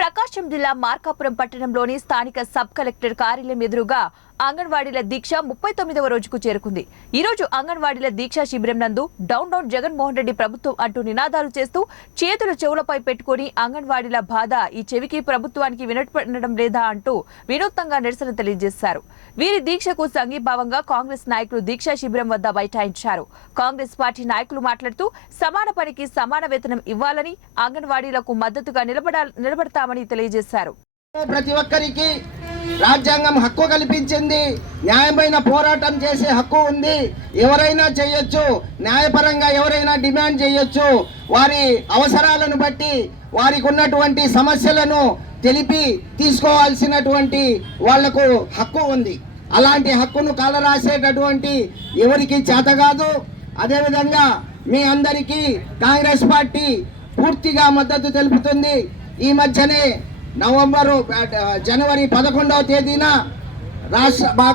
ప్రకాశం జిల్లా మార్కాపురం పట్టణంలోని స్థానిక సబ్ కలెక్టర్ కార్యాలయం ఎదురుగా అంగన్వాడీల దీక్ష 39వ రోజుకు చేరుకుంది. ఈ రోజు అంగన్వాడీల దీక్షా శిబిరం నందు డౌన్ డౌన్ జగన్మోహన్ రెడ్డి ప్రభుత్వం అంటూ నినాదాలు చేస్తూ చేతులు చెవులపై పెట్టుకుని అంగన్వాడీల బాధ ఈ చెవికి ప్రభుత్వానికి వినపడడం లేదా అంటూ వినూత్నంగా నిరసన తెలియజేశారు. వీరి దీక్షకు సంఘీభావంగా కాంగ్రెస్ నాయకులు దీక్షా శిబిరం వద్ద బైఠాయించారు. కాంగ్రెస్ పార్టీ నాయకులు మాట్లాడుతూ సమాన పనికి సమాన వేతనం ఇవ్వాలని, అంగన్వాడీలకు మద్దతుగా నిలబడతామని తెలియజేశారు. ప్రతి ఒక్కరికి రాజ్యాంగం హక్కు కల్పించింది. న్యాయమైన పోరాటం చేసే హక్కు ఉంది. ఎవరైనా చేయొచ్చు, న్యాయపరంగా ఎవరైనా డిమాండ్ చేయొచ్చు. వారి అవసరాలను బట్టి వారికి ఉన్నటువంటి సమస్యలను తెలిపి తీసుకోవాల్సినటువంటి వాళ్లకు హక్కు ఉంది. అలాంటి హక్కును కాలరాసేటటువంటి ఎవరికి చేత కాదు. అదేవిధంగా మీ అందరికీ కాంగ్రెస్ పార్టీ పూర్తిగా మద్దతు తెలుపుతుంది. ఈ మధ్యనే జనవరి 11వ తేదీన మా